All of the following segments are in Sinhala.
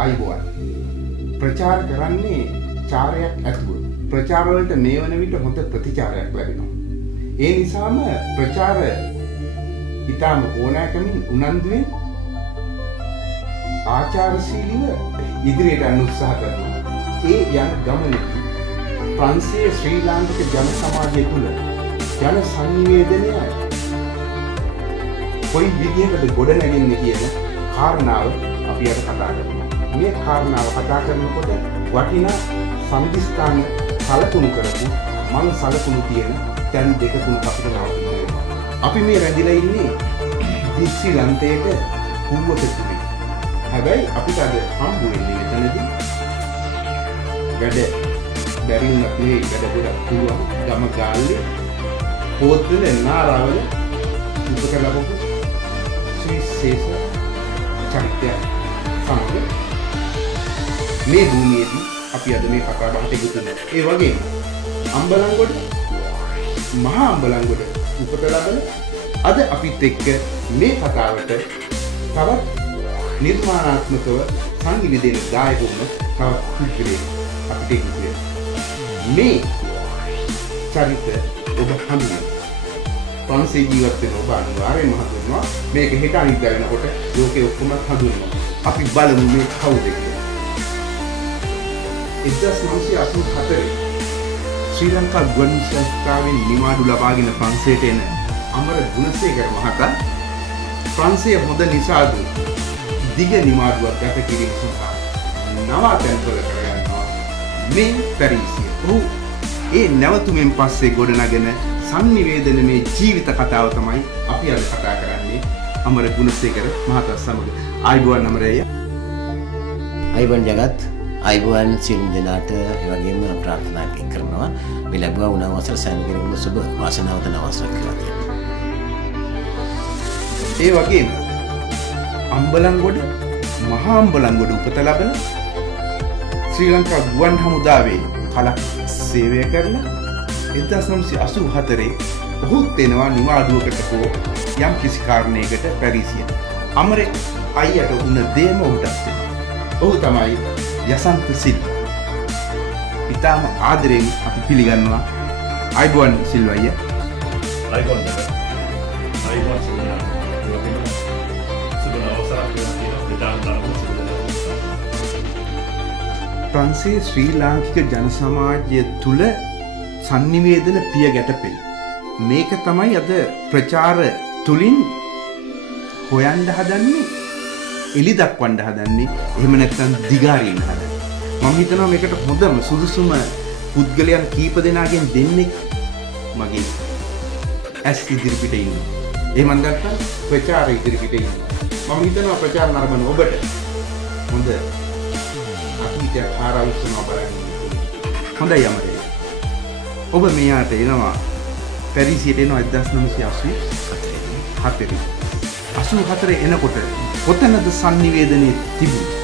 ආයිබෝන් ප්‍රචාර කරන්නේ චාරයක් ඇතුව ප්‍රචාර වලට මේ වන විට හොඳ ප්‍රතිචාරයක් ලැබෙනවා. ඒ නිසාම ප්‍රචාර ඊටම ඕනෑකමින් උනන්දුවෙන් ආචාරශීලීව ඉදිරියට යන්න උත්සාහ කරනවා. ඒ යන ගමනේදී ප්‍රංශීය ශ්‍රී ලාංකික ජන සමාජය තුළ ජන සංනිවේදනය කොයි විදිහකටද ගොඩනැගෙන්නේ කියන කාරණාව අපි අද කතා කරනවා. මේ කාරණාව කතා කරනකොට වටිනා සම්දිස්ථාන සලකුණු කරපු මං සලකුණු තියෙන තැන් දෙක තුනක් අපිට නවතින්න වෙනවා. අපි මේ රැඳිලා ඉන්නේ ශ්‍රී ලංකේට පුවක තුනේ. හැබැයි අපිට අද හම්බ වෙන්නේ මෙතනදී වැඩ බැරි වුණත් නෙවෙයි වැඩ ගොඩක් පුළුවන් ගම ගාල්ලේ පොත්වල නාරවල උපක ලැබපු සුවිශේෂ චරිතය සමග මේ භූමියේදී අපි අද මේ කතා බහට එකතු වෙනවා. ඒ වගේම අම්බලන්ගොඩ මහා අම්බලන්ගොඩ උපත ලැබෙන අද අපිත් එක්ක මේ කතාවට තවත් නිර්මාණාත්මකව සංගීතයෙන් දායක වුණ තවත් පුද්ගලයෙක් අපිට එකතු වෙනවා. මේ චරිත ඔබ හඳුනන පන්සේ ජීවත් වෙන ඔබ අනිවාර්යයෙන්ම හඳුනනවා. මේක හෙට අනිද්දා වෙනකොට ලෝකේ ඔක්කොම හඳුනනවා. අපි බලමු මේ කවුද කියලා. 1984 ශ්‍රී ලංකා ගුවන් සංස්ථාවෙන් නිවාඩු ලබාගෙන ප්‍රංශයට එන අමර ගුණසේකර මහතා ප්‍රංශයේ හොඳ නිසාදු දිග නිවාඩුවක් ගත කිරීම සඳහා නවාතැන්පල කරගන්නවා මේ පැරිසිය. ඔහු ඒ නැවතුමෙන් පස්සේ ගොඩනගෙන සංනිවේදන මේ ජීවිත කතාව තමයි අපි අද කතා කරන්නේ අමර ගුණසේකර මහතා සමග. ආයිබෝන් අමරය. ආයිබෝන් ජගත්. ආයිබෝන් සියලු දෙනාට ඒ වගේම ප්‍රාර්ථනා කරනවා මේ ලැබුවා වුණා වසර සෑම කෙනෙකුම සුබ වාසනාවත නවසරක් කියලා තියෙනවා. ඒ වගේම අම්බලන්ගොඩ මහා අම්බලන්ගොඩ උපත ලැබෙන ශ්‍රී ලංකා ගුවන් හමුදාවේ කලක් සේවය කරන 1984 ඔහුත් එනවා නිවාඩුවකට හෝ යම් කිසි කාරණයකට පැරිසියට. අමරේ අයියට උන දේම ඔහුටත් ඔහු තමයි යසන්ත සිල්වා. ඉතාම ආදරයෙන් අපි පිළිගන්නවා ආයිබෝන් සිල්වා අයියා. ආයිබෝන් දෙක. ආයිබෝන් සිල්වා. සුබ නවසරක් ප්‍රංශයේ ශ්‍රී ලාංකික ජන සමාජය තුළ සංනිවේදන පිය ගැටපෙළ. මේක තමයි අද ප්‍රචාර තුලින් හොයන්න හදන්නේ, එලි දක්වන්න හදන්නේ, එහෙම නැත්නම් දිගාරින්න හදන්නේ. මම හිතනවා මේකට හොඳම සුදුසුම පුද්ගලයන් කීප දෙනාගෙන් දෙන්නෙක් මගේ ඇස් ඉදිරිපිට ඉන්නවා. එහෙම නැත්නම් ප්‍රචාර ඉදිරිපිට ඉන්නවා. මම හිතනවා ප්‍රචාර නරඹන ඔබට හොඳ අතීතය ආරවුස්සනවා බලන්න. හොඳයි අමරේ. ඔබ මෙයාට එනවා පැරිසියට එනවා 1984 එනකොට කොතැනද සංනිවේදනයේ තිබුණේ?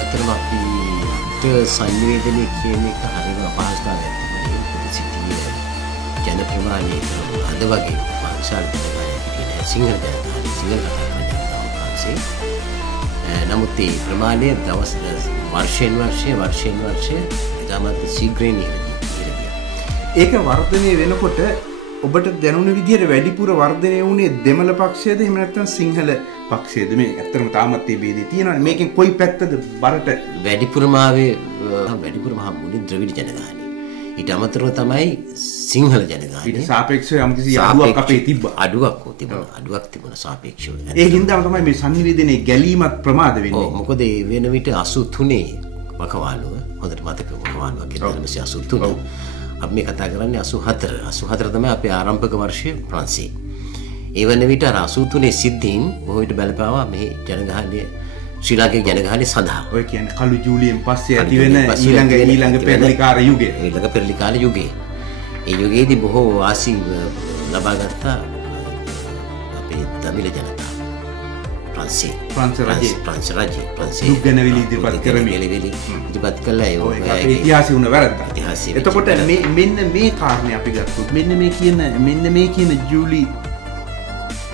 අතරම අපිට සංනිවේදනයේ කියන එක හරියම අපහසුතාවයක් තිබුණේ. සිටියේ ජන ප්‍රමාණය අද වගේ මාංශාල ජනගහනයක් හිටියේ සිංහල ජනගහනය සිංහල කතා කරන ජනතාව. නමුත් ඒ ප්‍රමාණය දවස් වර්ෂයෙන් වර්ෂය ඉතාමත් ශීඝ්‍රයෙන් ඒක වර්ධනය වෙනකොට ඔබට දැනුණ විදිහට වැඩිපුර වර්ධනය වුණේ දෙමළ පක්ෂයේද එහෙම නැත්නම් සිංහල පක්ෂයේද? මේ ඇත්තටම තාමත් මේ ભેදේ තියෙනවානේ. මේකෙන් කොයි පැත්තද බරට වැඩිපුරම හම්බුනේ ද්‍රවිඩ ජනගහනය. ඊට අමතරව තමයි සිංහල ජනගහනය. ඊට සාපේක්ෂව යම්කිසි අඩුවක් අපේ තිබ්බා. අඩුවක් තිබුණා සාපේක්ෂව. ඒ හින්දාම තමයි මේ සංනිවේදනයේ ගැලීමත් ප්‍රමාද වෙන්නේ. ඔව් මොකද ඒ වෙන විට 83 වකවානුව හොඳට මතක වකවානුවක් 1983. අපි මේ කතා කරන්නේ 84 තමයි අපේ ආරම්භක වර්ෂයේ ප්‍රංශයේ. ඒ වන විට 83 සිද්ධීන් බොහෝ විට බලපාවා මේ ජනගහනය ශ්‍රී ලාංකික ජනගහනය සඳහා. ඔය කියන්නේ කළු ජූලියෙන් පස්සේ ඇති වෙන ඊළඟ පෙරලිකාර යුගය. ඊළඟ පෙරලිකාර යුගයේ. ඒ යුගයේදී බොහෝ වාසි ලබා ගත්තා අපේ දමිළ ජනතාව. ප්‍රංශ රජය දුක්ගැනවිලි ඉදිරිපත් කරමින් ඉදිරිපත් කළා. ඒ ඉතිහාසය වුණ වැරද්ද. එතකොට මෙන්න මේ කාරණේ අපි ගත්තොත් මෙන්න මේ කියන ජූලි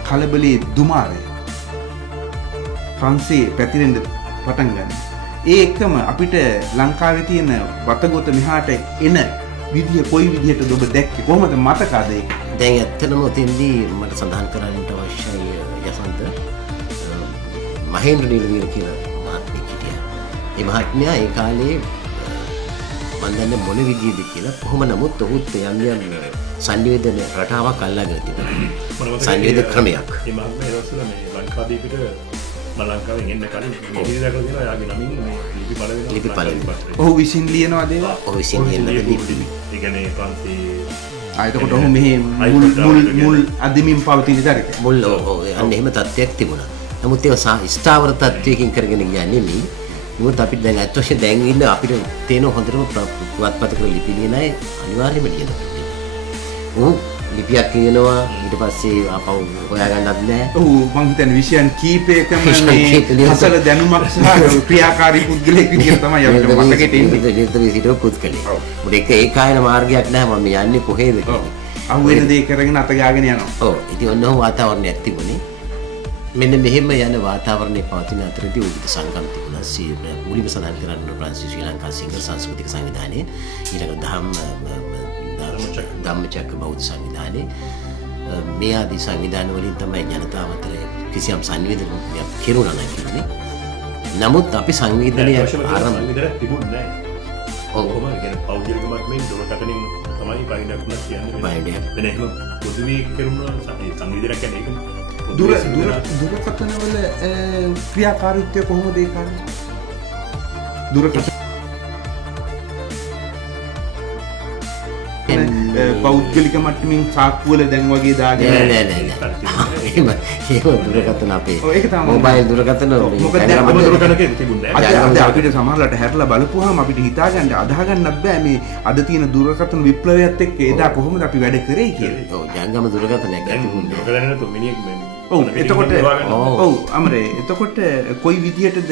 කලබලයේ දුමාරය ප්‍රංශේ පැතිරෙන්න පටන් ගන්න. ඒ එක්කම අපිට ලංකාවේ තියෙන වතගොත මෙහාට එන විදිය කොයි විදිහටද ඔබ දැක්කේ? කොහොමද මතකද ඒක? දැන් ඇත්තටම ඔතෙන්දී මට සඳහන් කරන්නට අවශ්‍යයි යසන්ත මහේන්ද්‍ර නීලගිරි කියලා මහත්මයෙක් හිටියා. ඒ මහත්මයා ඒ කාලේ මම දන්නේ මොන විදියද කියලා කොහොම නමුත් ඔහුත් යම් සංවේදන රටාවක් අල්ලාගෙන තිබුණා. සංවේදන ක්‍රමයක්. මේ මහත්මයා ඊළඟට මේ ලංකාදීපිට මම ලංකාවෙන් එන්න කලින් මේ ඉතිරි දැකලා තියෙනවා යාගේ නමින් මේ ලිපි පළ වෙනවා. ඔහු විසින් ලියනවා දේවල්. ඔහු විසින් ලියන ලිපි. ඒ කියන්නේ ප්‍රාන්තේ එතකොට ඔහු මෙහි මුල් අදිමින් පවතින දරක. මුල් අන්න එහෙම තත්ත්වයක් තිබුණා. නමුත් ඒක ස්ථාවර තත්ත්වයකින් කරගෙන ගියා නෙමෙයි. නමුත් අපිට දැන් අත් වශයෙන් දැන් ඉන්න අපිට තේන හොඳටම පුවත්පතක ලිපි ලියන අය අනිවාර්යයෙන්ම ලියනවා. ලිපියක් කියනවා ඊට පස්සේ ආපහු හොයාගන්නත් නැහැ. ඔව් මං හිතන්නේ විෂයන් කීපයකම මේ අසල දැනුමක් සහ ක්‍රියාකාරී පුද්ගලයෙක් විදිහට තමයි අපිට මතකෙට එන්නේ. නිතරම සිටව පුත්කලේ. මොකද ඒක කායන මාර්ගයක් නැහැ මම යන්නේ කොහෙද කියලා. අහුවෙන දේ කරගෙන අත ගාගෙන යනවා. ඔව් ඉතින් ඔන්නෝම වාතාවරණයක් තිබුණේ. මෙන්න මෙහෙම යන වාතාවරණයේ පවතින අතරදී උදිත සංගම් තිබුණා. මුලින්ම සඳහන් කරන්න ප්‍රාන්සි ශ්‍රී ලංකා සිංහල සංස්කෘතික සංවිධානයේ ඊළඟ ධම්මචක්‍ර බෞද්ධ සංවිධානයේ මේ ආදී සංවිධාන වලින් තමයි ජනතාව අතර කිසියම් සංවේදනයක් කෙරුණා නැහැ. නමුත් අපි සංවේදනය ආරම්භ තිබුණේ නැහැ. ඔව් කියන්නේ පෞද්ගලික මට්ටමින් දුරකථනින් තමයි බයිඩක් උනත් කියන්නේ. බයිඩයක්. වෙන එහෙම පොදුවේ කෙරුණා සංවේදනයක් කියන්නේ ඒක. දුරකථන වල ක්‍රියාකාරීත්වය කොහොමද ඒ කාර්යය? දුරකථන පෞද්ගලික මට්ටමින් සාක්කුවල දැන් වගේ දාගෙන නෑ ඒක දුරකථන අපේ මොබයිල් දුරකථන අපිට සමහරවිට හැරලා බලපුවාම අපිට හිතා ගන්න අදහ ගන්නත් බෑ මේ අද තියෙන දුරකථන විප්ලවයත් එක්ක එදා කොහොමද අපි වැඩ කරේ කියලා. ඔව් ජංගම දුරකථනයක් දුරකථනය તો මිනිහෙක් මේ ඔව් එතකොට ඔව් අමරේ එතකොට කොයි විදියටද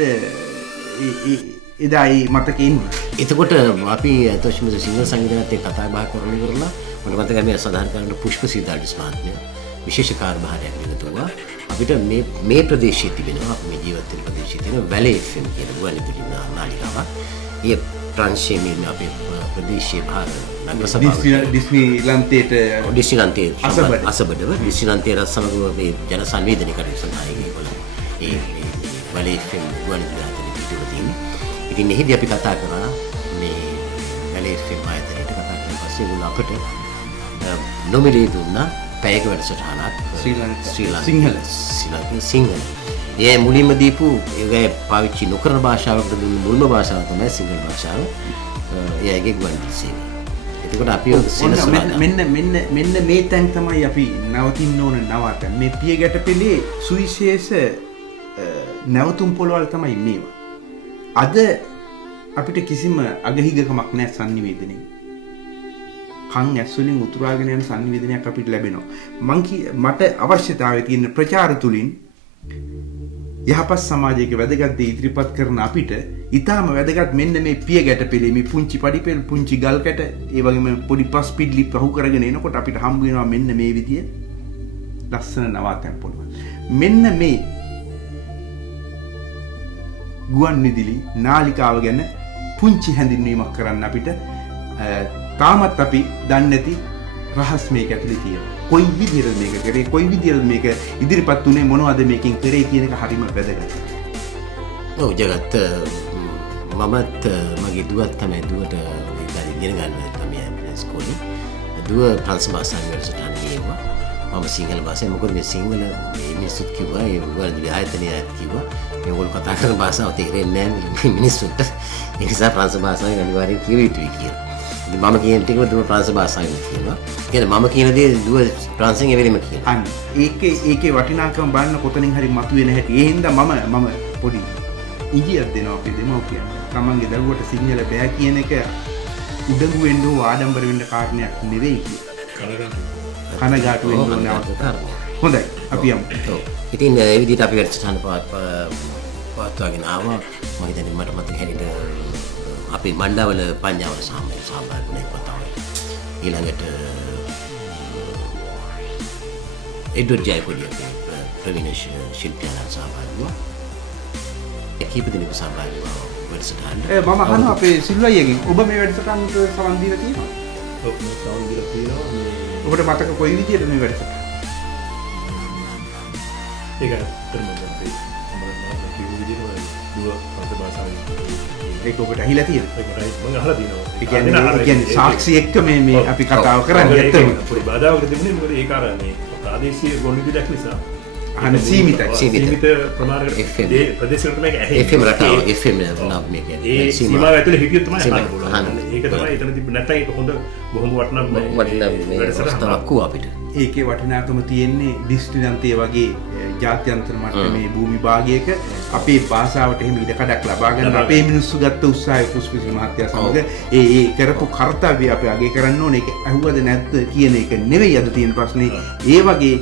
එදා ඒ මතකේ ඉන්නේ. එතකොට අපි අතෝෂ්ම සිංහල සංවිධානයත් එක්ක කතා බහ කරන ඉවරලා මම මතකයි මේ සදාහන් කරන පුෂ්ප සීදාඩිස් මහත්මයා විශේෂ කාර්යභාරයක් නිරතුරුව අපිට මේ ප්‍රදේශයේ තිබෙනවා අපි මේ ජීවත් වෙන ප්‍රදේශයේ තියෙන වැලේ FM කියන ගුවන්විදුලි නාලිකාවක්. ඒ ප්‍රංශයේ අපේ ප්‍රදේශයේ භාර නගර සභාව ඩිස්නිලන්තයට අසබඩව ඩිස්නිලන්තයට සමග මේ ජන සංවේදනය කටයුතු සඳහා ඒගොල්ලෝ ඒ වැලේ FM ගුවන්විදුලි ඉතින් එහිදී අපි කතා කරා මේ වැලේ FM ආයතනයට කතා කරලා පස්සේ ඒගොල්ලෝ අපිට නොමිලේ දුන්නා පැයක වැඩසටහනක් ශ්‍රී ලංකා සිංහල. ඒ මුලින්ම දීපු ඒ පාවිච්චි නොකරන භාෂාවකට දුන්න මුල්ම භාෂාව තමයි සිංහල භාෂාව. එයාගේ ගුවන්විදුලි සේවය. එතකොට අපි මෙන්න මේ තැන් තමයි අපි නවතින්න ඕන නවතන. මේ පියගැටපෙළේ සුවිශේෂ නැවතුම් පොළවල් තමයි මේවා. අද අපිට කිසිම අගහිගකමක් නැහැ සංනිවේදනයේ. කන් ඇස් වලින් උතුරාගෙන යන සංනිවේදනයක් අපිට ලැබෙනවා. මට අවශ්‍යතාවය තියෙන ප්‍රචාර තුලින් යහපත් සමාජයක වැදගත් දේ ඉදිරිපත් කරන අපිට ඊටාම වැදගත් මෙන්න මේ පියගැටපෙළේ මේ පුංචි පඩිපෙළ පුංචි ගල් කැට ඒ වගේම පොඩි පස් පිඩලි පහු කරගෙන එනකොට අපිට හම්බ වෙනවා මෙන්න මේ විදිය ලස්සන නවාතැන් පොළවල්. මෙන්න මේ ගුවන්විදුලි නාලිකාව ගැන පුංචි හැඳින්වීමක් කරන්න අපිට තාමත් අපි දන්නේ නැති රහස් මේක ඇතුලේ තියෙනවා. කොයි විදිහටද මේක කරේ කොයි විදිහටද මේක ඉදිරිපත් උනේ මොනවද මේකෙන් කරේ කියන එක හරිම වැදගත්. ඔව් ජගත් මමත් මගේ දුවත් තමයි දුවට ඉගෙන ගන්න තමයි ඉස්කෝලේ. දුව ප්‍රංශ භාෂාවෙන් වැඩසටහන ගියවා. මම සිංහල භාෂාවෙන් මොකද මේ සිංහල මිනිස්සුත් කිව්වා ඒ වගේ ආයතනයක් කිව්වා. මේගොල්ලෝ කතා කරන භාෂාව තේරෙන්නේ නැහැ මිනිස්සුන්ට. ඒ නිසා ප්‍රංශ භාෂාවෙන් අනිවාර්යෙන් කියව යුතුයි කියලා. ඉතින් මම කියන ටිකම දුව ප්‍රංශ භාෂාවෙන් කියනවා. කියන්නේ මම කියන දේ දුව ප්‍රංශෙන් එවෙලෙම කියනවා. අන්න ඒකේ වටිනාකම බලන්න කොතනින් හරි මතුවෙන හැටි. ඒ හින්දා මම පොඩි ඉඟියක් දෙනවා අපේ දෙමව්පියන්. තමන්ගේ දරුවට සිංහල බෑ කියන එක උඩඟු වෙන්න ඕ ආඩම්බර වෙන්න කාරණයක් නෙවෙයි කියලා. කනගාටු වෙන්න ඕන අවස්ථාවක්. හොඳයි අපි යමු. ඔව්. ඉතින් ඒ විදිහට අපි වැඩසටහන පවත්වාගෙන ආවා. මම හිතන්නේ මට මතක හැටියට අපි මණ්ඩාවල පඤ්ඤාවල සහභාගී වුණා. ඊළඟට එඩ්වඩ් ජයපුරිය ප්‍රවීණ ශිල්පියාලා සහභාගී වුණා. කීප දිනක සහභාගී වුණා වැඩසටහනට. මම අහනවා අපේ සිල්වයියගෙන් ඔබ මේ වැඩසටහනට සමන් දීලා තියෙනවා? ඔව් මම සමන් දීලා තියෙනවා. ඔබට මතක කොයි විදියට මේ වැඩසටහන? ඒක ඇත්තටම මම කිව්ව විදිහට දුව පන්ත භාෂාවෙන් ඒක ඔබට ඇහිලා තියෙනවා? ඒකයි මම අහලා තියෙනවා. ඒ කියන්නේ සාක්ෂි එක්ක මේ අපි කතාව කරන්නේ ඇත්තටම. පොඩි බාධාවක් තිබුණේ මොකද ඒ කාරණේ ප්‍රාදේශීය ගොනුවිදුලියක් නිසා අහන සීමිත ප්‍රමාණයකට ඒ ප්‍රදේශවලට මේක ඇහි FM රටාව FM නම මේ කියන්නේ ඒ සීමාව ඇතුලේ හිටියොත් තමයි අහන්න පුළුවන්. ඒක තමයි එතන තිබ්බ නැත්නම් ඒක හොඳ බොහොම වටිනා මේ අවස්ථාවක් අපිට. ඒකේ වටිනාකම තියෙන්නේ දිස්ත්‍රික්කන්තයේ වගේ ජාත්‍යන්තර මට්ටමේ භූමි භාගයක අපේ භාෂාවට එහෙම ඉඩකඩක් ලබා ගන්න අපේ මිනිස්සු ගත්ත උත්සාහය කුස්කුසි මහත්තයා සමග ඒ කරපු කාර්යය අපි අගය කරන්න ඕනේ. ඒක ඇහුවද නැද්ද කියන එක නෙවෙයි අද තියෙන ප්‍රශ්නේ. ඒ වගේ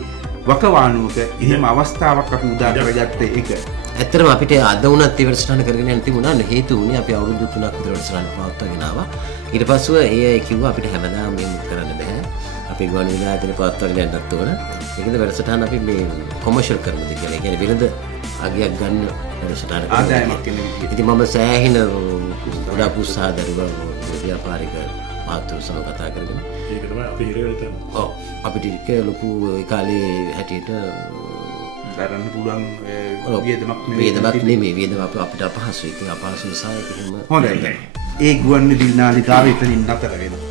වකවානුවක එහෙම අවස්ථාවක් අපි උදා කරගත්ත එක. ඇත්තටම අපිට අද වුණත් ඒ වැඩසටහන කරගෙන යන්න තිබුණා. හේතු වුණේ අපි අවුරුදු 3ක් විතර වැඩසටහන පවත්වාගෙන ආවා. ඊට පස්සෙ ඒ කිව්වා අපිට හැමදාම මේක කරන්න බෑ. අපි ගුවන් විදුලියට පවත්වාගෙන යන්නත් ඕන. ඒකද වැඩසටහන අපි මේ කොමර්ෂල් කරමුද කියලා. ඒ කියන්නේ වෙනද අගයක් ගන්න වැඩසටහන ආදායමක් වෙන විදිහට. ඉතින් මම සෑහෙන ගොඩාක් උත්සාහ දරුවා ව්‍යාපාරික මාතෘ සමග කතා කරගෙන ඒක තමයි අපි හිරවෙලා තියෙන්නේ. ඔව් අපිට ඒක ලොකු ඒ කාලේ හැටියට දරන්න පුළුවන් වියදමක් නෙමෙයි. වියදම අපිට අපහසුයි. ඒක අපහසු නිසා ඒක එහෙම හොඳයි. ඒ ගුවන් විදුලි නාලිකාව එතනින් නතර වෙනවා.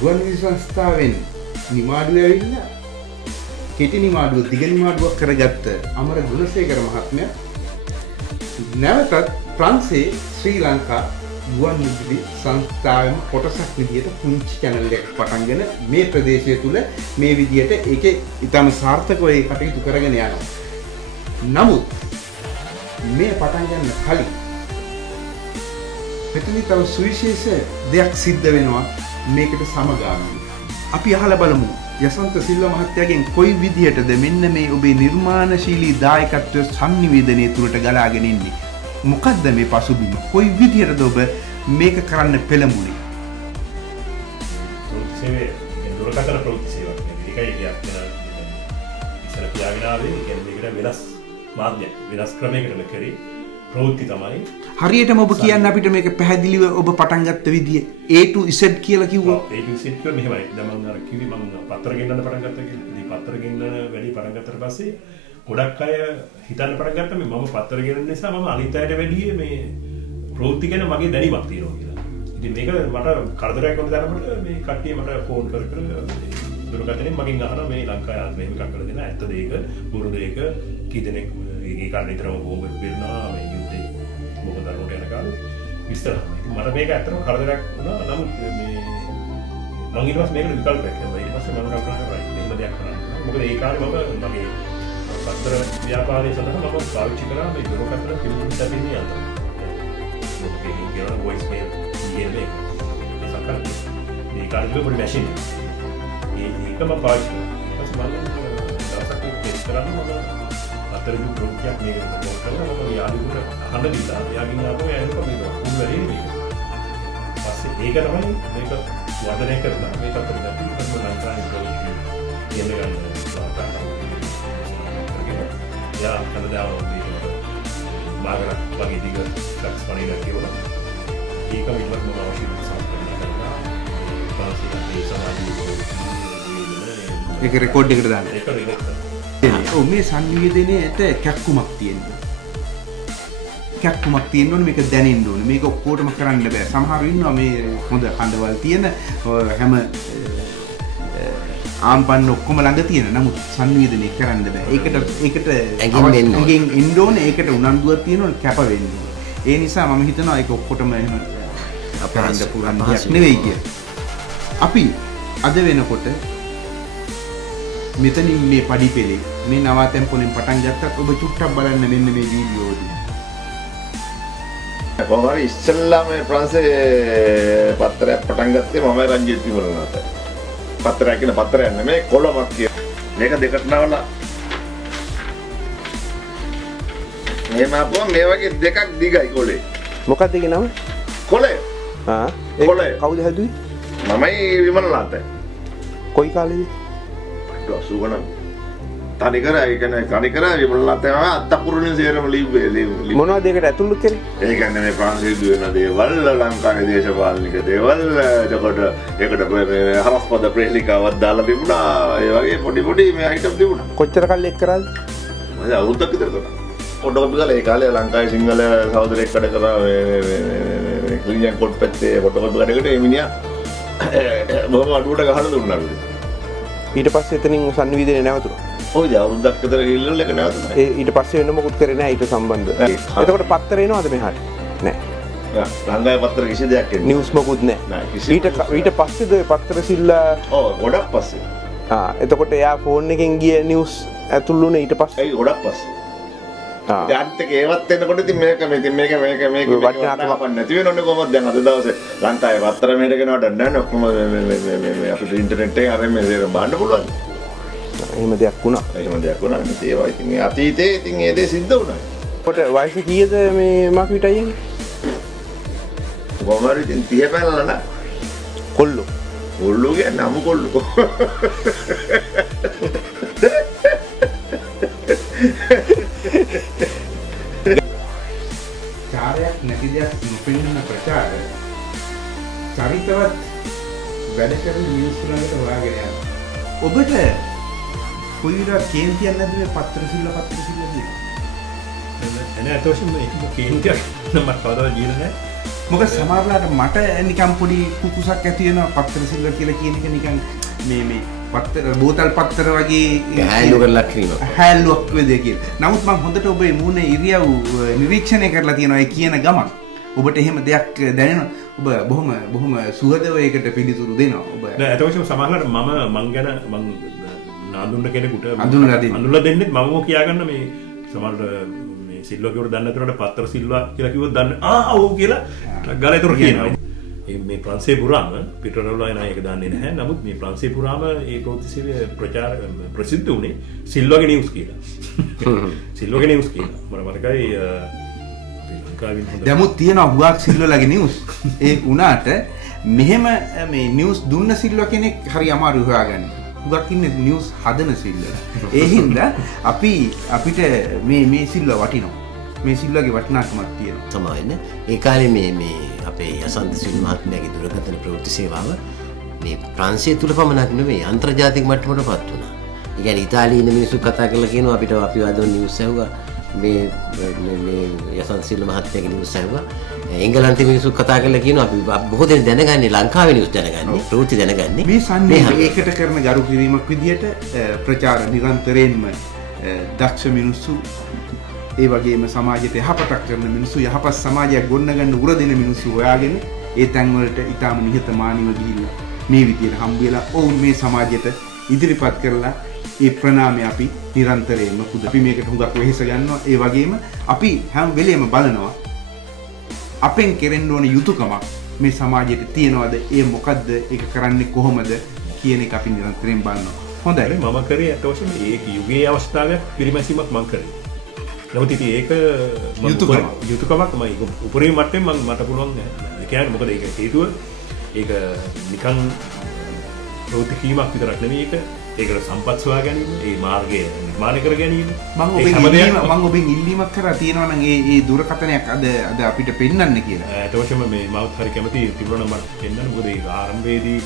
ගුවන් විදුලි සංස්ථාවෙන් නිමාඩු ඇවිල්ලා කෙටි නිමාඩුව දිග නිමාඩුවක් කරගත්ත අමර ගුණසේකර මහත්මයා නැවතත් ප්‍රංශයේ ශ්‍රී ලංකා ගුවන් විදුලි සංස්ථාවෙම කොටසක් විදියට පුංචි channel එකක් පටන්ගෙන මේ ප්‍රදේශය තුල මේ විදියට ඒකේ ඊටම සාර්ථකව ඒ කටයුතු කරගෙන යනවා. නමුත් මේ පටන් ගන්න කලින් මෙතනදී තව සුවිශේෂ දෙයක් සිද්ධ වෙනවා මේකට සමගාමීව. අපි අහලා බලමු යසන්ත සිල්වා මහත්තයාගෙන් කොයි විදියටද මෙන්න මේ ඔබේ නිර්මාණශීලී දායකත්වය සංනිවේදනයේ තුලට ගලාගෙන ඉන්නේ. මොකද්ද මේ පසුබිම? කොයි විදියටද ඔබ මේක කරන්න පෙළඹුණේ? දුරකථන ප්‍රවෘත්ති සේවයක් නේ. ඒකයි කියන්නේ ඉස්සර පියාගෙන ආවේ කියන්නේ මේකට වෙනස් මාධ්‍යයක් වෙනස් ක්‍රමයකට කරේ ප්‍රවෘත්ති තමයි. හරියටම ඔබ කියන්න අපිට මේක පැහැදිලිව ඔබ පටන් ගත්ත විදිය A to Z කියලා කිව්වා. A to Z කියන්නේ මෙහෙමයි. දැන් මම අර කිව්වේ මම පත්‍ර ගෙන්නන්න පටන් ගත්තා කියලා. ඉතින් පත්‍ර ගෙන්නන වැඩි පටන් ගත්තට පස්සේ ගොඩක් අය හිතන්න පටන් ගත්තා මේ මම පත්‍ර ගෙනන නිසා මම අනිත් අයට වැඩිය මේ ප්‍රවෘත්ති ගැන මගේ දැනීමක් තියෙනවා කියලා. ඉතින් මේක මට කරදරයක් වුණ තරමට මේ කට්ටිය මට ෆෝන් කර දුරකථනයෙන් මගෙන් අහනවා මේ ලංකාවේ ආත්ම මෙහෙම එකක් කරලා දෙන ඇත්තද ඒක බොරුද ඒක කී දෙනෙක් ඒ කාරණේ විතරම බොහොම වෙනවා මේ යුද්ධේ මොකද අරකට යන කාලේ විස්තර. ඉතින් මට මේක ඇත්තටම කරදරයක් වුණා. නමුත් මේ මම ඊට පස්සේ මේකට විකල්පයක් හම්බුනා. ඊට පස්සේ මම කල්පනා කරා මෙහෙම දෙයක් කරන්න. මොකද ඒ කාලේ මම මගේ පත්‍ර ව්‍යාපාරයේ සඳහා මම පාවිච්චි කරා මේ දුරකථන පිළිතුරු සැපෙන්නේ අතර. මොකද කියන වොයිස් මේල් කියන්නේ සකල් මේ කාලේ පොඩි මැෂින් ඒක මම පාවිච්චි කරා. ඊට පස්සේ මම දවසක් ටෙස්ට් කරලා මම අතරේ ප්‍රොජෙක්ට් මේක මොකක්ද කරලා මම යාළුවෙකුට අහන්න දීලා එයාගෙන් ආපහු එයාට මේක උන්වරේ මේක. පස්සේ ඒක තමයි මේක වර්ධනය කරලා මේක අපිට ගත්තා. ඊට පස්සේ ලංකාවේ ප්‍රොජෙක්ට් කියන ගන්න යා කනදාව මේක මාගර වගේ දිග ට්‍රක්ස් පණිලා කියලා ඒක විතරක් මම අවශ්‍ය සම්පූර්ණ කරලා පාස්ලා සමාජීය ඒක රෙකෝඩ් එකට දාන්න. ඒක රෙකෝඩ්. ඔව් මේ සංනිවේදනයේට කැක්කුමක් තියෙනවා. කැක්කුමක් තියෙන්න ඕනේ මේක දැනෙන්න ඕනේ. මේක ඔක්කොටම කරන්න බෑ. සමහරව ඉන්නවා මේ හොඳ හඬවල් තියෙන හැම ආම්පන්න ඔක්කොම ළඟ තියෙන. නමුත් සංනිවේදනය කරන්න බෑ. ඒකට ඇඟෙන් එන්න ඕනේ. ඒකට උනන්දුවක් තියෙන්න ඕනේ. කැප වෙන්න ඕනේ. ඒ නිසා මම හිතනවා ඒක ඔක්කොටම එහෙම අපහාස පුරන්න දෙයක් නෙවෙයි කියලා. අපි අද වෙනකොට මෙතනින් මේ පඩිපෙළේ මේ නවාතැන් පොලෙන් පටන් ගත්තත් ඔබ චුට්ටක් බලන්න මෙන්න මේ වීඩියෝ එක. කොහොමද ඉස්සෙල්ලා මේ ප්‍රංශේ පත්‍රයක් පටන් ගත්තේ මම රංජිත් විමලනාත. පත්‍රයක් කියන පත්‍රයක් නෙමෙයි කොළමක් කියන. මේක දෙකට නවලා මේම අපෝ මේ වගේ දෙකක් දිගයි කොලේ. මොකක්ද ඒකේ නම? කොලේ. කොලේ. කවුද හැදුවේ? මමයි විමලනාත. කොයි කාලේද? 80 ගණන්. තනිකර ඒ කියන්නේ තනිකර විමලනාත් තමයි අත්තපුරුනේ සේරම ලිව්වේ. මොනවද ඒකට ඇතුළු කරේ? ඒ කියන්නේ මේ ප්‍රංශයේ දුවන දේවල් ලංකාවේ දේශපාලනික දේවල් එතකොට ඒකට මේ හරස්පද ප්‍රේලිකාවක් දාලා තිබුණා. ඒ වගේ පොඩි මේ අයිටම් තිබුණා. කොච්චර කල්ලි එක් කරාද? මම අවුරුද්දක් විතර කරා. ෆොටෝකෝපි කරලා ඒ කාලේ ලංකාවේ සිංහල සහෝදරයෙක් වැඩ කරා මේ ක්ලිනික් කොට් පැත්තේ ෆොටෝකෝපි කඩේකට ඒ මිනිහා බොහොම අඩුවට ගහලා දුන්නා. ඊට පස්සේ එතනින් සංවිධානය නැවතුණා. ඔය අවුරුද්දක් විතර ගිහිල්ලා එක නැවතුණා. ඊට පස්සේ වෙන මොකුත් කරේ නැහැ ඊට සම්බන්ධ. එතකොට පත්තර එනවද මෙහාට? නැහැ. ලංකාවේ පත්තර කිසි දෙයක් එන්නේ නැහැ. නිවුස් මොකුත් නැහැ. ඊට පස්සේද පත්තර සිල්ලා ඔව් ගොඩක් පස්සේ. එතකොට එයා ෆෝන් එකෙන් ගිය නිවුස් ඇතුළු වුණේ ඊට පස්සේ. ඒ ගොඩක් පස්සේ. දැන් ඒවත් එනකොට ඉතින් මේක වටිනාකමක් නැති වෙනවනේ කොහොමද දැන් අද දවසේ ලංකාවේ පත්තර මේකට ගෙනවට නැහැ ඔක්කොම මේ අපිට ඉන්ටර්නෙට් එකේ අර මේ දේක බලන්න පුළුවන්. එහෙම දෙයක් වුණා. එහෙම දෙයක් වුණා. ඒවා ඉතින් මේ අතීතේ ඉතින් ඒ දේ සිද්ධ වුණා. කොට වයස කීයද මේ මාකවිට අයියගේ? කොහමද ඉතින් 30 පැනලා නා. කොල්ලෝ. කොල්ලෝ කියන්නේ අමු කොල්ලෝ. චාරයක් නැති දෙයක් නොපෙනෙන ප්‍රචාර චරිතවත් වැඩ කරන මිනිස්සු ළඟට හොයාගෙන යනවා. ඔබට කොයිලා කේන්තියක් නැද්ද මේ පත්තර සිල්ල දී? එනේ අතෝෂම ඒක කේන්තියක් මම කවදාවත් ජීවිතේ නැහැ. මොකද සමහරලාට මට නිකන් පොඩි කුකුසක් ඇති වෙනවා පත්තර සිල්ල කියලා කියන එක නිකන් මේ පත්තර බෝතල් පත්තර වගේ හැල්ලු කරලා කිරීම. හැල්ලුවක් වේද කියලා. නමුත් මම හොඳට ඔබේ මූණේ ඉරියව් නිරීක්ෂණය කරලා තියෙනවා ඒ කියන ගමන්. ඔබට එහෙම දෙයක් දැනෙනවා. ඔබ බොහොම සුහදව ඒකට පිළිතුරු දෙනවා. ඔබ නෑ අතෝෂම සමහරලාට මම ගැන මම නාඳුන්න කෙනෙකුට අඳුනලා දෙන්නේ මම කියාගන්න මේ සමහරට මේ සිල්වා කියවට දන්නේ නැතුනට පත්තර සිල්වා කියලා කිව්වොත් දන්නේ ඔව් කියලා ගාලා ඒතර කියනවා. මේ ප්‍රංශේ පුරාම පිටරවල අය ඒක දන්නේ නැහැ. නමුත් මේ ප්‍රංශේ පුරාම ඒ ප්‍රතිසිරිය ප්‍රසිද්ධ වුණේ සිල්වාගේ නිවුස් කියලා. සිල්වාගේ නිවුස් කියලා. මම මතකයි ලංකාවේ හොඳ දැමුත් තියෙනවා හුඟක් සිල්වාගේ නිවුස්. ඒ වුණාට මෙහෙම මේ නිවුස් දුන්න සිල්වා කෙනෙක් හරි අමාරු හොයාගන්න. හුඟක් ඉන්නේ නිවුස් හදන සිල්වා. ඒ හින්දා අපිට මේ සිල්වා වටිනවා. මේ සිල්වාගේ වටිනාකමක් තියෙනවා. තමයි ඒ කාලේ මේ අපේ යසන්ත සිල් මහත්මයාගේ දුරකථන ප්‍රවෘත්ති සේවාව මේ ප්‍රංශය තුල පමණක් නෙවෙයි අන්තර්ජාතික මට්ටමටපත් වුණා. ඒ කියන්නේ ඉතාලියේ ඉන්න මිනිස්සු කතා කරලා කියනවා අපිට අපි ආදෝ නිවුස් ඇහුවා මේ යසන්ත සිල් මහත්මයාගේ නිවුස් ඇහුවා. එංගලන්තයේ මිනිස්සු කතා කරලා කියනවා අපි බොහෝ දෙනෙක් දැනගන්නේ ලංකාවේ නිවුස් දැනගන්නේ ප්‍රවෘත්ති දැනගන්නේ. මේ සම්මේ ඒකට කරන ගරු කිරීමක් විදියට ප්‍රචාර නිරන්තරයෙන්ම දක්ෂ මිනිස්සු ඒ වගේම සමාජයට යහපතක් කරන මිනිස්සු යහපත් සමාජයක් ගොඩනගන්න උර දෙන මිනිස්සු හොයාගෙන ඒ තැන් වලට ඊටාම නිහතමානීව ගිහිල්ලා මේ විදියට හම්බ වෙලා ඔවුන් මේ සමාජයට ඉදිරිපත් කරලා ඒ ප්‍රණාමය අපි නිරන්තරයෙන්ම පුද අපි මේකට හුඟක් වෙහෙස ගන්නවා. ඒ වගේම අපි හැම වෙලේම බලනවා අපෙන් කෙරෙන්න ඕන යුතුයකමක් මේ සමාජයට තියනවාද ඒ මොකද්ද ඒක කරන්නේ කොහොමද කියන එක අපි නිරන්තරයෙන් බලනවා. හොඳයි මම කරේ අතෝෂම ඒ යුගයේ අවස්ථාවක් පිරිමැසීමක් මම කරේ. නමුත් ඉතින් ඒක යුතුයකමක් මම උපරිම මට්ටමේ මට පුළුවන් කියන්නේ මොකද ඒක හේතුව ඒක නිකන් ප්‍රවෘත්ති කීමක් විතරක් නෙමෙයි ඒකට සම්පත් සොයා ගැනීම ඒ මාර්ගය නිර්මාණය කර ගැනීම මම ඔබෙන් ඉල්ලීමක් කරලා තියෙනවා නම් ඒ දුරකථනයක් අද අපිට පෙන්වන්න කියලා. ඒතකොටම මේ මවුත් හරි කැමති තිබුණා මට පෙන්වන්න මොකද ඒක ආරම්භයේදී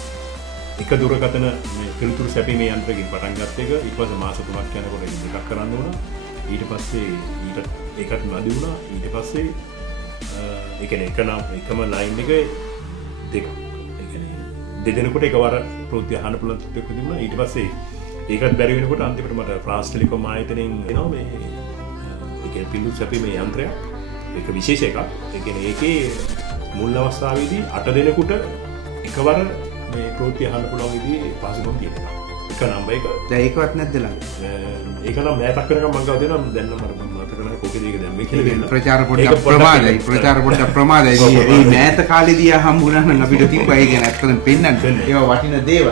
එක දුරකථන මේ පිළිතුරු සැපීමේ යන්ත්‍රකින් පටන් ගත්ත එක ඊට පස්සේ මාස 3ක් යනකොට එකක් කරන්න වුණා. ඊට පස්සේ ඒකත් නැති වුණා. ඊට පස්සේ ඒ කියන්නේ එකම ලයින් එක දෙක ඒ කියන්නේ දෙදෙනෙකුට එකවර ප්‍රවෘත්ති අහන්න පුළුවන් තත්ත්වයක් තිබුණා. ඊට පස්සේ ඒකත් බැරි වෙනකොට අන්තිමට මට ෆ්‍රාන්ස් ටෙලිකොම් ආයතනයෙන් එනවා මේ ඒ කියන්නේ පිළිතුරු සැපීමේ යන්ත්‍රයක්. ඒක විශේෂ එකක්. ඒ කියන්නේ ඒකේ මුල් අවස්ථාවේදී 8 දෙනෙකුට එකවර මේ ප්‍රවෘත්ති අහන්න පුළුවන් විදිහේ පහසුකම් තියෙනවා. එක නම්බර් එක. දැන් ඒකවත් නැද්ද ළඟ? ඒක නම් මෑතක් කරගම මම ගාව දෙනවා. දැන් නම් මට මතක නැහැ කොකේද ඒක දැන් මේ කියලා දෙන්න. ප්‍රචාර පොඩ්ඩක් ප්‍රමාදයි. මේ මෑත කාලේදී හම්බුණා නම් අපිට තිබ්බා ඒක ගැන ඇත්තටම පෙන්වන්න. ඒවා වටින දේවල්.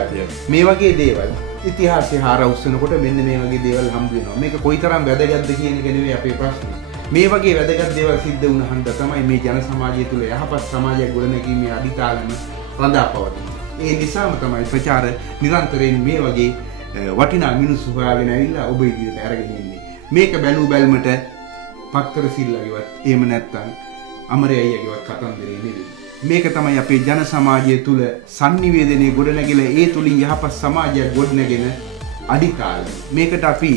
මේ වගේ දේවල් ඉතිහාසයේ හාර උස්සනකොට මෙන්න මේ වගේ දේවල් හම්බ වෙනවා. මේක කොයිතරම් වැදගත්ද කියන එක නෙවෙයි අපේ ප්‍රශ්නේ. මේ වගේ වැදගත් දේවල් සිද්ධ වුණාම තමයි මේ ජන සමාජය තුළ යහපත් සමාජයක් ගොඩනැගීමේ අදිතාලම රඳා පවතින්නේ. ඒ නිසාම තමයි ප්‍රචාර නිරන්තරයෙන් මේ වගේ වටිනා මිනිස්සු හොයාගෙන ඇවිල්ලා ඔබ ඉදිරියට අරගෙන ඉන්නේ. මේක බැලු බැලමට පත්තර සිල්ලාගේවත් එහෙම නැත්නම් අමරේ අයියාගේවත් කතන්දරේ නෙවෙයි. මේක තමයි අපේ ජන සමාජය තුල sannivedanaye ගොඩනැගිලා ඒ තුලින් යහපත් සමාජයක් ගොඩනැගෙන අඩිතාලය. මේකට අපි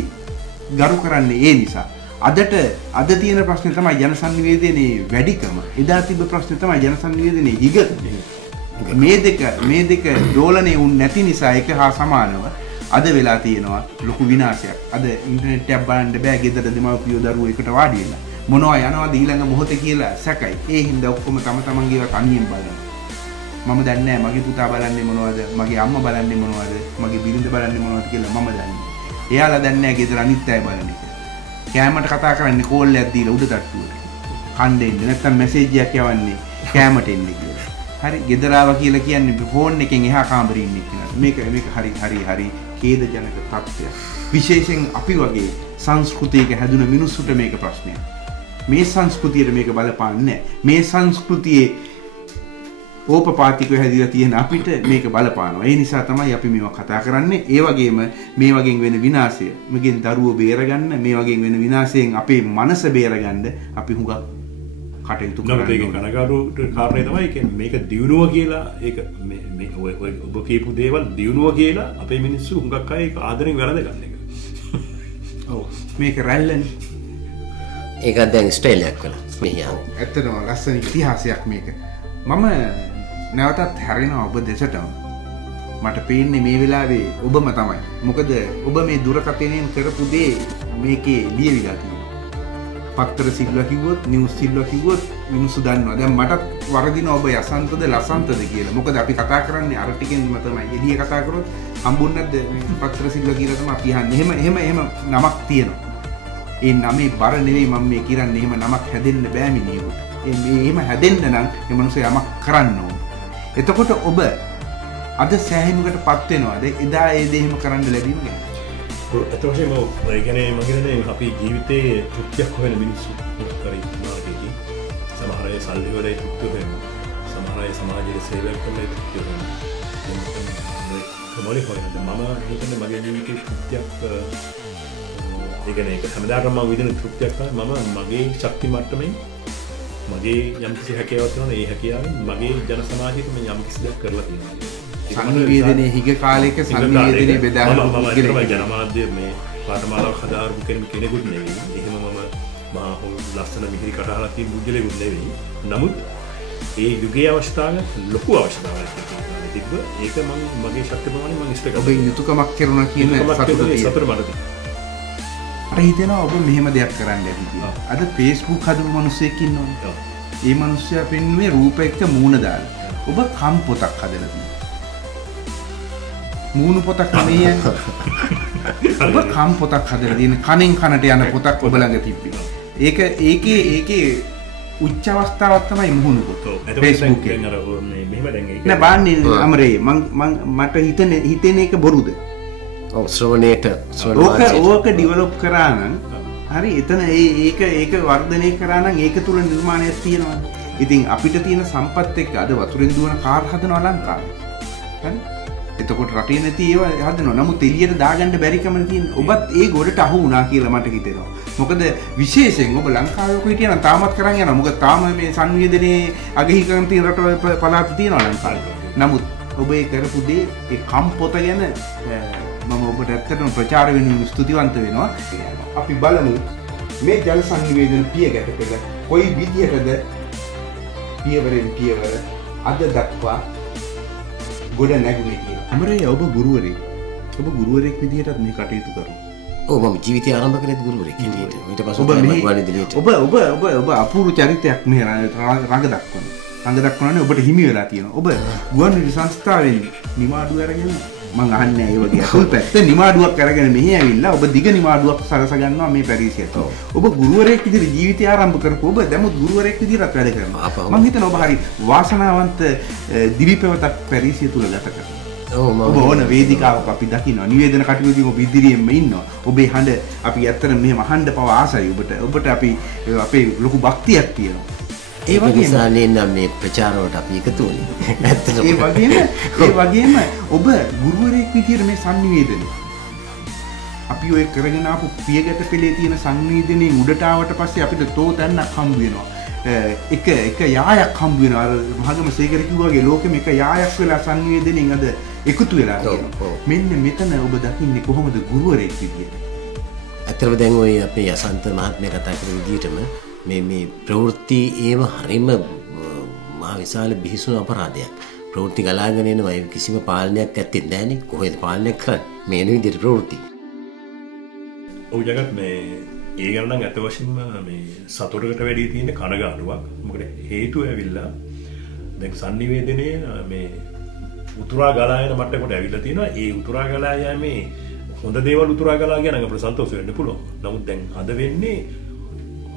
ගරු කරන්නේ ඒ නිසා. අද තියෙන ප්‍රශ්නේ තමයි ජන sannivedanaye වැඩිකම. එදා තිබ්බ ප්‍රශ්නේ තමයි ජන sannivedanaye හිග. මේ දෙක දෝලණය වුන් නැති නිසා එක හා සමානව අද වෙලා තියෙනවා ලොකු විනාශයක්. අද ඉන්ටර්නෙට් එකක් බලන්න බෑ ගෙදර දෙමව්පියෝ දරුවෝ එකට වාඩි වෙලා. මොනවා යනවාද ඊළඟ මොහොතේ කියලා සැකයි. ඒ හින්දා ඔක්කොම තම තමන්ගේ ඒවා තනියෙන් බලනවා. මම දන්නේ නැහැ මගේ පුතා බලන්නේ මොනවද, මගේ අම්මා බලන්නේ මොනවද, මගේ බිරිඳ බලන්නේ මොනවද කියලා මම දන්නේ. එයාලා දන්නේ නැහැ ගෙදර අනිත් අය බලන්නේ. කෑමට කතා කරන්නේ කෝල් එකක් දීලා උඩ තට්ටුවට. කණ්ඩේ ඉන්න නැත්තම් මැසේජ් එකක් යවන්නේ කෑමට එන්න කියලා. හරි ගෙදර ආවා කියලා කියන්නේ ෆෝන් එකෙන් එහා කාමරේ ඉන්නේ කියලා. මේක හරි ඛේදජනක තත්ත්වයක්. විශේෂයෙන් අපි වගේ සංස්කෘතියක හැදුන මිනිස්සුන්ට මේක ප්‍රශ්නයක්. මේ සංස්කෘතියට මේක බලපාන්නේ මේ සංස්කෘතියේ ඕපපාතිකව හැදිලා තියෙන අපිට මේක බලපානවා. ඒ නිසා තමයි අපි මේවා කතා කරන්නේ. ඒ වගේම මේ වගේ වෙන විනාශය, මගෙන් දරුවෝ බේරගන්න, මේ වගේ වෙන විනාශයෙන් අපේ මනස බේරගන්න අපි හුඟක් කටයුතු කරනවා. ඒක කනගාටුට කාරණේ තමයි කියන්නේ මේක දියුණුව කියලා ඒක මේ ඔය ඔබ කියපු දේවල් දියුණුව කියලා අපේ මිනිස්සු හුඟක් අය ඒක ආදරෙන් වැළඳ ගන්න එක. ඔව් මේක රැල්ලනේ. ඒක දැන් ස්ටයිලයක් කළා. මෙයා. ඇත්තටම ලස්සන ඉතිහාසයක් මේක. මම නැවතත් හැරෙනවා ඔබ දෙසටම. මට පේන්නේ මේ වෙලාවේ ඔබම තමයි. මොකද ඔබ මේ දුරකථනයෙන් කරපු දේ මේකේ ලියවිලා තියෙනවා. පත්තර සිල්වා කිව්වොත්, නිවුස් සිල්වා කිව්වොත් මිනිස්සු දන්නවා. දැන් මටත් වරදිනවා ඔබ යසන්තද ලසන්තද කියලා. මොකද අපි කතා කරන්නේ අර ටිකෙන්ම තමයි. එළිය කතා කරොත් හම්බුන්නේ නැද්ද මේ පත්තර සිල්වා කියලා තමයි අපි අහන්නේ. එහෙම නමක් තියෙනවා. ඒ නමේ බර නෙවෙයි මම මේ කියන්නේ. එහෙම නමක් හැදෙන්න බෑ මිනිහෙකුට. එහෙම හැදෙන්න නම් මේ මිනිස්සු යමක් කරන්න ඕන. එතකොට ඔබ අද සෑහීමකටපත් වෙනවාද? එදා ඒ දේ එහෙම කරන්න ලැබීම ගැන. එතකොට ඒ කියන්නේ මම කියන්නේ අපි ජීවිතයේ තෘප්තියක් හොයන මිනිස්සු උත්තරී මාර්ගයේදී සමහර අය සල්ලි වලයි තෘප්තිය හොයනවා. සමහර අය සමාජයේ සේවයක් කරන තෘප්තිය හොයනවා. මොලේ හොයනද මම හිතන්නේ මගේ ජීවිතේ තෘප්තියක් ඒ කියන්නේ ඒක හැමදාම මම විඳින තෘප්තියක් තමයි මම මගේ ශක්ති මට්ටමින් මගේ යම්කිසි හැකියාවක් තියෙනවා ඒ හැකියාවෙන් මගේ ජන සමාජයට මම යම්කිසි දෙයක් කරලා තියෙනවා. සංනිවේදනයේ හිග කාලයක සංනිවේදනයේ බෙදාගෙන මම ජනමාධ්‍ය මේ පාඨමාලාවක් හදාරපු කෙනෙකුත් නෙවෙයි. එහෙම මම ලස්සන මිහිරි කටහලක් තියෙන බුද්ධලෙකුත් නෙවෙයි. නමුත් ඒ යුගයේ අවස්ථාවක ලොකු අවශ්‍යතාවයක් තිබ්බ. ඒක මම මගේ ශක්ති ප්‍රමාණය මම ඉස්තර ඔබ යුතුයකමක් කරනවා කියන සතුට මට අර හිතෙනවා ඔබ මෙහෙම දෙයක් කරන්න ඇති කියලා. අද Facebook හදපු මිනිස්සෙක් ඉන්නවනේ. ඒ මිනිස්සයා පෙන්නුවේ රූප එක්ක මූණ දාලා. ඔබ කම් පොතක් හදලා තියෙනවා. මූණු පොතක් නෙවෙයි ඔබ කම් පොතක් හදලා තියෙන කනෙන් කනට යන පොතක් ඔබ ළඟ තිබ්බේ. ඒකේ උච්ච අවස්ථාවක් තමයි මුහුණු පොත. Facebook එකේ මෙහෙම දැන් ඒක නෑ බාන්නේ අමරේ මට හිතෙන එක බොරුද? ඔව් ශ්‍රවණයට ඕක ඩිවෙලොප් කරා නම් හරි එතන ඒක වර්ධනය කරා නම් ඒක තුල නිර්මාණයක් තියෙනවා. ඉතින් අපිට තියෙන සම්පත් එක්ක අද වතුරෙන් දුවන කාර් හදනවා ලංකාවේ. හරි එතකොට රටේ නැති ඒවා හදනවා. නමුත් එළියට දාගන්න බැරි කම තියෙන. ඔබත් ඒ ගොඩට අහු වුණා කියලා මට හිතෙනවා. මොකද විශේෂයෙන් ඔබ ලංකාවේ කොහෙට යනවා තාමත් කරන් යනවා. මොකද තාම මේ සංවේදනයේ අගහිකම් තියෙන රට පළාත් තියෙනවා ලංකාවේ. නමුත් ඔබ ඒ කරපු දේ ඒ කම් පොත ගැන මම ඔබට ඇත්තටම ප්‍රචාර වෙනුවෙන් ස්තුතිවන්ත වෙනවා. අපි බලමු මේ ජන සංනිවේදන පියගැට පෙළ කොයි විදියටද පියවරෙන් පියවර අද දක්වා ගොඩ නැගුණේ කියලා. අමරේ ඔබ ගුරුවරයෙක්. ඔබ ගුරුවරයෙක් විදියටත් මේ කටයුතු කරනවා. ඔව් මම ජීවිතය ආරම්භ කළේ ගුරුවරයෙක් විදියට. ඊට පස්සේ තමයි ගුවන් විදුලියට. ඔබ අපූර්ව චරිතයක් මේ රඟ දක්වන්නේ ඔබට හිමි වෙලා තියෙනවා. ඔබ ගුවන් විදුලි සංස්ථාවෙන් නිමාඩුව අරගෙන මම අහන්නේ ඒ වගේ අතුල් පැත්ත නිමාඩුවක් අරගෙන මෙහි ඇවිල්ලා ඔබ දිග නිමාඩුවක් සරස ගන්නවා මේ පැරිසියට. ඔබ ගුරුවරයෙක් විදිහට ජීවිතය ආරම්භ කරපුවා. ඔබ දැමුත් ගුරුවරයෙක් විදිහට වැඩ කරනවා. මම හිතනවා ඔබ හරි වාසනාවන්ත දිවිපෙවතක් පැරිසිය තුල ගත කරනවා. ඔබ ඕන වේදිකාවක අපි දකිනවා. නිවේදන කටයුතුදී ඔබ ඉදිරියෙම ඉන්නවා. ඔබේ හඬ අපි ඇත්තටම මෙහෙම අහන්න පව ආසයි ඔබට අපි අපේ ලොකු භක්තියක් තියෙනවා. ඒ වගේම නම් මේ ප්‍රචාරවලට අපි එකතු වුණේ. ඇත්තටම ඒ වගේම ඔබ ගුරුවරයෙක් විදියට මේ සංනිවේදනය අපි ඔය කරගෙන ආපු පියගැට පෙළේ තියෙන සංවේදනයෙන් උඩට ආවට පස්සේ අපිට තෝ තැන්නක් හම්බ වෙනවා. එක යායක් හම්බ වෙනවා. අර මහගම සේකර කිව්වාගේ ලෝකෙම එක යායක් වෙලා සංවේදනයෙන් අද එකතු වෙලා තියෙනවා. මෙන්න මෙතන ඔබ දකින්නේ කොහොමද ගුරුවරයෙක් විදියට? ඇත්තටම දැන් ඔය අපේ යසන්ත මහත්මයා කතා කරන විදිහටම මේ ප්‍රවෘත්ති ඒව හරිම මහා විශාල බිහිසුණු අපරාධයක්. ප්‍රවෘත්ති ගලාගෙන එනවා ඒ කිසිම පාලනයක් ඇත්තේ නැහැනේ. කොහෙද පාලනය කරන්නේ? මේ විදිහට ප්‍රවෘත්ති. ඔව් ජගත් මේ ඒ ගැන නම් අත වශයෙන්ම මේ සතුටකට වැඩි තියෙන කනගාටුවක්. මොකද හේතුව ඇවිල්ලා දැන් sannivedanaye මේ උතුරා ගලා යන මට්ටමකට ඇවිල්ලා තියෙනවා. ඒ උතුරා ගලා යෑමේ හොඳ දේවල් උතුරා ගලා ගියා නම් අපිට සන්තෝෂ වෙන්න පුළුවන්. නමුත් දැන් අද වෙන්නේ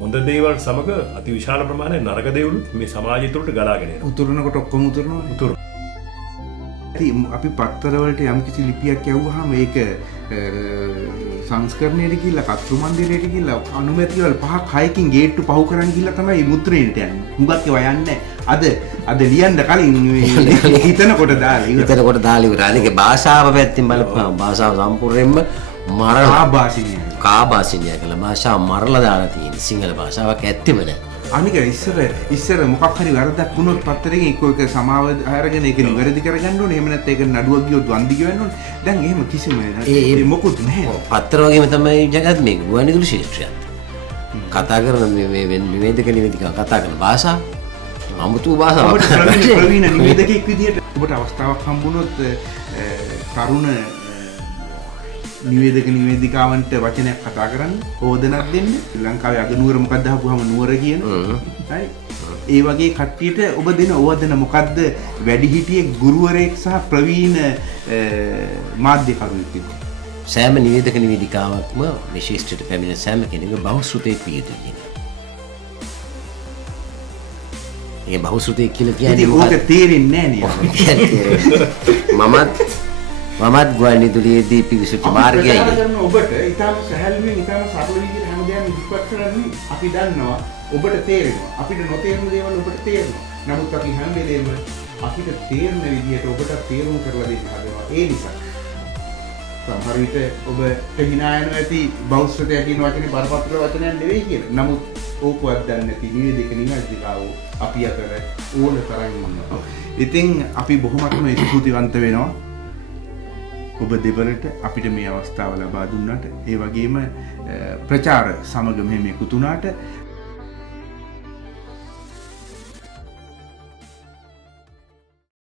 හොඳ දේවල් සමග අති විශාල ප්‍රමාණයක් නරක දේවල් මේ සමාජය තුළට ගලාගෙන යනවා. උතුරනකොට ඔක්කොම උතුරනවා. උතුර. අපි පත්තරවලට යම්කිසි ලිපියක් යවුවාම ඒක සංස්කරණයට ගිහිල්ලා කතෘ මන්දිරයට ගිහිල්ලා අනුමැතිවල 5-6කින් ගේට්ටු පහු කරන් ගිහිල්ලා තමයි මුද්‍රණයට යන්නේ. හුඟක් ඒවා යන්නේ. අද ලියන්න කලින් හිතනකොට දාලා ඉවරයි. ඒක භාෂාව පැත්තෙන් බලපුවම භාෂාව සම්පූර්ණයෙන්ම කාබාසිනිය කියලා භාෂාව මරලා දාලා තියෙන සිංහල භාෂාවක් ඇත්තෙම නැහැ. අනික ඉස්සර මොකක් හරි වැරද්දක් වුණොත් පත්තරෙන් එක්ක සමාව අරගෙන ඒක නිවැරදි කරගන්න ඕනේ. එහෙම නැත්නම් ඒක නඩුවක් ගියොත් වන්දි ගෙවන්න ඕනේ. දැන් එහෙම කිසිම මොකුත් නැහැ. පත්තර වගේම තමයි ජගත් මේ ගුවන්විදුලි ශිෂ්‍යයන් කතා කරන මේ නිවේදිකා කතා කරන භාෂාව අමුතු භාෂාවක්. ප්‍රවීණ නිවේදකෙක් විදියට ඔබට අවස්ථාවක් හම්බුනොත් තරුණ නිවේදිකාවන්ට වචනයක් කතා කරන්න ඕදනක් දෙන්න. ලංකාවේ අගනුවර මොකක්ද අහපුවාම නුවර කියන. හරි. ඒ වගේ කට්ටියට ඔබ දෙන මොකද්ද වැඩිහිටියෙක් ගුරුවරයෙක් සහ ප්‍රවීණ මාධ්‍යකරුවෙක් විදියට. සෑම නිවේදිකාවක්ම විශේෂයට පැමිණ සෑම කෙනෙකු බහුශ්‍රෘතයෙක් විය යුතුයි. ඒ බහුශ්‍රෘතයෙක් කියලා කියන්නේ ඕක තේරෙන්නේ නැහැ නේ. මමත් ගුවන්විදුලියේදී පිවිසුච්ච මාර්ගයයි. ඔබට ඊටම සහැල්ලුවෙන් ඊටම සරල විදිහට හැමදේම ඉදිරිපත් කරන්නේ අපි දන්නවා. ඔබට තේරෙනවා. අපිට නොතේරෙන දේවල් ඔබට තේරෙනවා. නමුත් අපි හැම වෙලේම අපිට තේරෙන විදිහට ඔබට තේරුම් කරලා දෙන්න හදනවා. ඒ නිසා සමහර විට ඔබට hina යනවා ඇති බෞද්ධය කියන වචනේ බරපතල වචනයක් නෙවෙයි කියලා. නමුත් ඕකවත් දන්නේ නැති නිවේදිකාව අපි අතර ඕන තරම් ඉන්නවා. ඉතින් අපි බොහොමත්ම ස්තුතිවන්ත වෙනවා. ඔබ දෙවලට අපිට මේ අවස්ථාව ලබා දුන්නාට ඒ වගේම ප්‍රචාර සමග මෙහෙම එකතු වුණාට